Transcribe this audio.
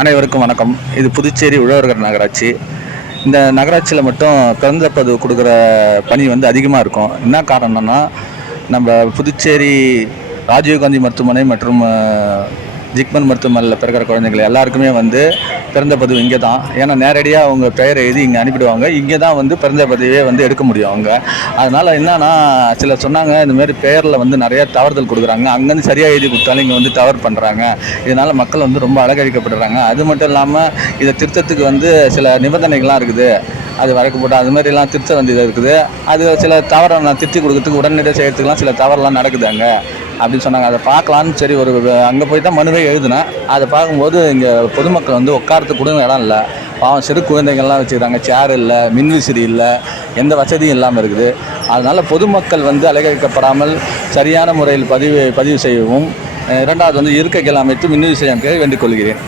அனைவருக்கும் வணக்கம். இது புதுச்சேரி உழவர்கர் நகராட்சி. இந்த நகராட்சியில் மட்டும் பிறந்த பதிவு கொடுக்குற பணி வந்து அதிகமாக இருக்கும். என்ன காரணம்னா நம்ம புதுச்சேரி ராஜீவ்காந்தி மருத்துவமனை மற்றும் ஜிக்மன் மருத்துவமனையில் பிறக்கிற குழந்தைகள் எல்லாருக்குமே வந்து பிறந்த பதிவு இங்கே தான். ஏன்னா நேரடியாக அவங்க பெயரை எழுதி இங்கே அனுப்பிடுவாங்க. இங்கே தான் வந்து பிறந்த பதிவே வந்து எடுக்க முடியும் அவங்க. அதனால் என்னன்னா சிலர் சொன்னாங்க இந்த மாதிரி பெயரில் வந்து நிறைய தவறுதல் கொடுக்குறாங்க. அங்கேருந்து சரியாக எழுதி கொடுத்தாலும் இங்கே வந்து தவறு பண்ணுறாங்க இதனால் மக்கள் வந்து ரொம்ப அழகழிக்கப்படுறாங்க. அது மட்டும் இல்லாமல் இதை திருத்தத்துக்கு வந்து சில நிபந்தனைகள்லாம் இருக்குது. அது வழக்கப்பட்டு அது மாதிரிலாம் திருத்த வேண்டியது இருக்குது. அது சில தவறை நான் திருத்தி கொடுக்கறதுக்கு உடனடியாக செய்கிறதுக்குலாம் சில தவறுலாம் நடக்குது அங்கே. அப்படின்னு சொன்னாங்க. அதை பார்க்கலான்னு சரி ஒரு அங்கே போய் தான் மனுவே எழுதினேன். அதை பார்க்கும்போது இங்கே பொதுமக்கள் வந்து உட்காரத்துக்கு கூட இடம் இல்லை. பாவம் சிறு குழந்தைங்கள்லாம் வச்சுக்கிறாங்க. சேர் இல்லை மின்விசிறி இல்லை எந்த வசதியும் இல்லாமல் இருக்குது. அதனால் பொதுமக்கள் வந்து அலைக்கழிக்கப்படாமல் சரியான முறையில் பதிவு பதிவு செய்யவும் இரண்டாவது வந்து இருக்கைகள் அமைத்து மின்விசிறி அமைக்க வேண்டிக் கொள்கிறேன்.